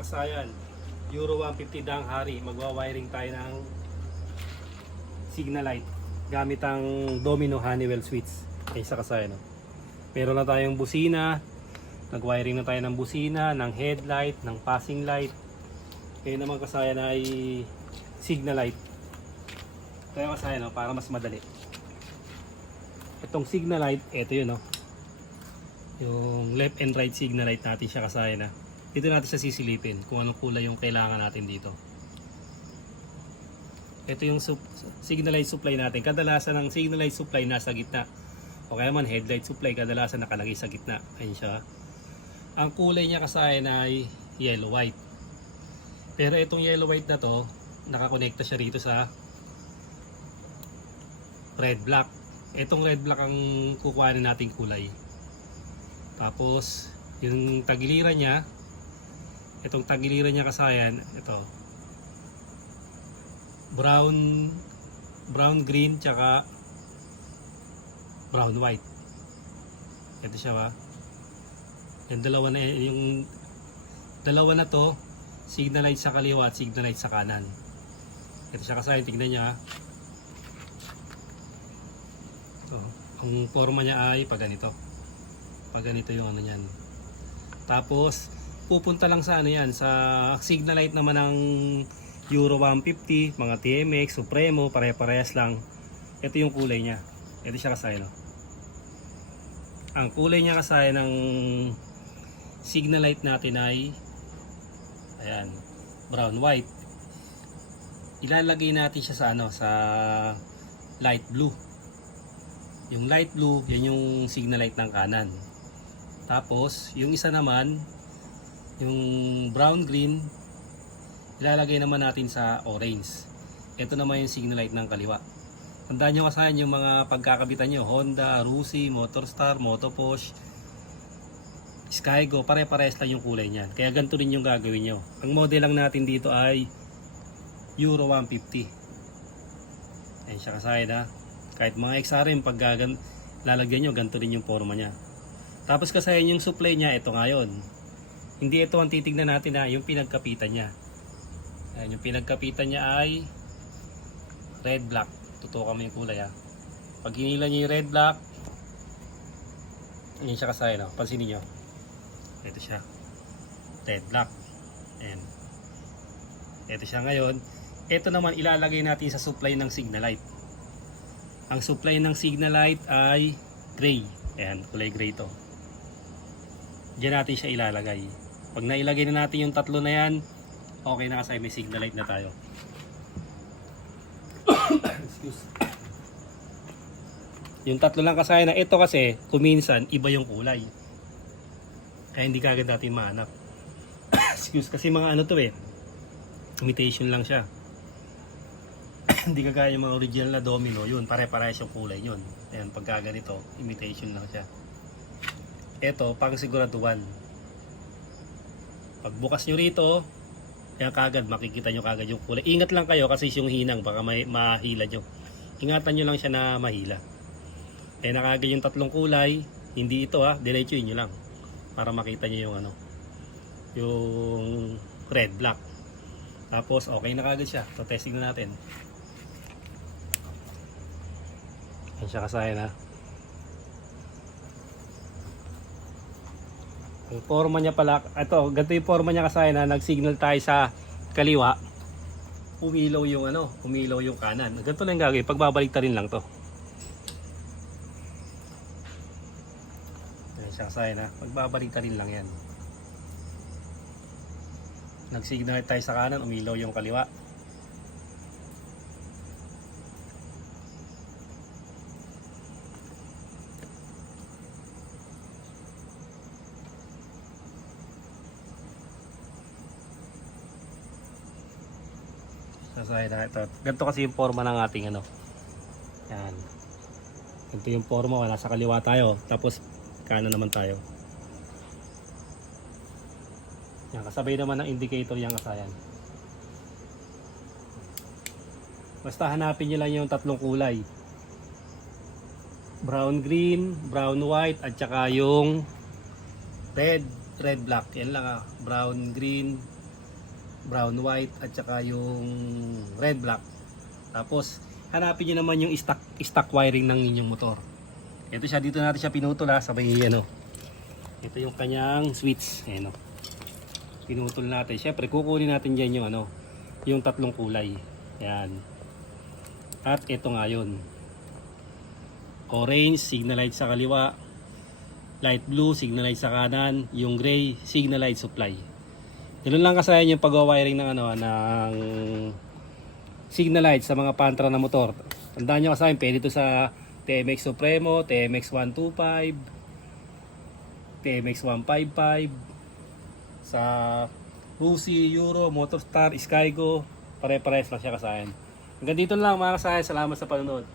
mga kasayan, Euro 150 Dang Hari, magwa-wiring tayo ng signal light gamit ang Domino Honeywell switch. Ay sa kasayan, no? Meron na tayong busina, nag-wiring na tayo ng busina, ng headlight, ng passing light. Kaya naman kasayan ay signal light. Kaya kasayan, no, para mas madali. Itong signal light, ito yun, no? Yung left and right signal light natin siya kasayan, na. Dito natin sa sisilipin kung anong kulay yung kailangan natin dito. Ito yung signal light supply natin. Kadalasan ang signal light supply nasa gitna. O kaya man headlight supply kadalasan nakalagay sa gitna. Ayun siya. Ang kulay niya kasayan ay yellow white. Pero itong yellow white na to, nakakonekta siya rito sa red black. Itong red black ang kukuhanin nating kulay. Tapos yung tagiliran niya, itong tagiliran niya kasayan, ito brown green tsaka brown white. Ito siya ba? Yung dalawa na to, signal light sa kaliwa at signal light sa kanan. Ito siya kasayan, tignan niya. Ito, ang forma niya ay pag ganito. Pag ganito yung ano niyan. Tapos pupunta lang sa ano yan, sa signal light naman ng Euro 150, mga TMX, Supremo, pare-parehas lang. Ito yung kulay niya. Ito siya kasayan, no? Ang kulay niya kasayan ng signal light natin ay ayan, brown white. Ilalagay natin siya sa ano, sa light blue. Yung light blue, yan yung signal light ng kanan. Tapos yung isa naman, yung brown green, ilalagay naman natin sa orange. Ito naman yung signal light ng kaliwa. Tandaan nyo kasayan yung mga pagkakabitan nyo, Honda, Rusi, Motorstar, Motoposh, Skygo, pare-pares lang yung kulay niyan. Kaya ganito rin yung gagawin nyo. Ang model lang natin dito ay Euro 150. Ayan siya kasayan, ha. Kahit mga XRM, pag lalagyan nyo, ganito rin yung forma niya. Tapos kasayan yung supply niya, ito ngayon. Hindi ito ang titignan natin, ha, yung pinagkapitan niya. Ayan, yung pinagkapitan niya ay red black. Tutukan mo yung kulay, ha. Pag hinila niyo yung red black, ayan siya kasayan, no? Pansinin nyo. Ito siya. Red black. Ayan. Ito siya ngayon. Ito naman ilalagay natin sa supply ng signal light. Ang supply ng signal light ay gray. Ayan, kulay gray to. Diyan natin siya ilalagay. Pag nailagay na natin yung tatlo na yan, okay na kasi may signal light na tayo. Excuse. Yung tatlo lang kasi na ito kasi kuminsan iba yung kulay. Kaya hindi kagad natin mahanap. Excuse, kasi mga ano to eh. Imitation lang siya. Hindi kagaya yung mga original na Domino, yun pare-parehas yung kulay yun. Ayan, pagka ganito, imitation lang siya. Ito, pang siguraduhan. Pagbukas nyo rito, kaya kagad makikita nyo kagad yung kulay. Ingat lang kayo kasi yung hinang baka mahila nyo. Ingatan nyo lang siya na mahila. Kaya nakagad yung tatlong kulay. Hindi ito, ha, diretsuin nyo lang para makita nyo yung ano, yung red black. Tapos okay na kagad siya. So testing na natin. Yan siya kasayan, ha. Yung forma niya pala, ito, ganito yung forma niya kasayan, ha. Nag-signal tayo sa kaliwa, umilaw yung ano, umilaw yung kanan. Ganito lang gagawin, pagbabalik ta rin lang to. Yan siya kasayan, ha. Pagbabalik ta rin lang yan. Nag-signal tayo sa kanan, umilaw yung kaliwa. Sasaya na ito. Ganito kasi yung forma ng ating ano. Yan. Ganito yung forma, nasa kaliwa tayo. Tapos kanan naman tayo. Yan, kasabay naman ng indicator yung kasayan. Basta hanapin nyo lang yung tatlong kulay. Brown green, brown white, at saka yung red black. Yan lang, ah. Brown green, brown white at saka yung red black. Tapos hanapin niyo naman yung stock wiring ng inyong motor. Ito siya, dito natin siya pinutol ha, sabay ano. Ito yung kanyang switch, ayan o. Pinutol natin. Syempre kukunin natin diyan yung ano, yung tatlong kulay. Ayan. At ito nga yun. Orange, signal light sa kaliwa. Light blue, signal light sa kanan. Yung gray, signal light supply. Ganun lang kasayan yung pag-wiring ng ano, ng signal light sa mga pantra na motor. Tandaan nyo kasayan, pwede ito sa TMX Supremo, TMX 125, TMX 155, sa Rusi, Euro, Motorstar, Skygo, pare-pares lang siya kasayan. Hanggang dito lang mga kasayan, salamat sa panonood.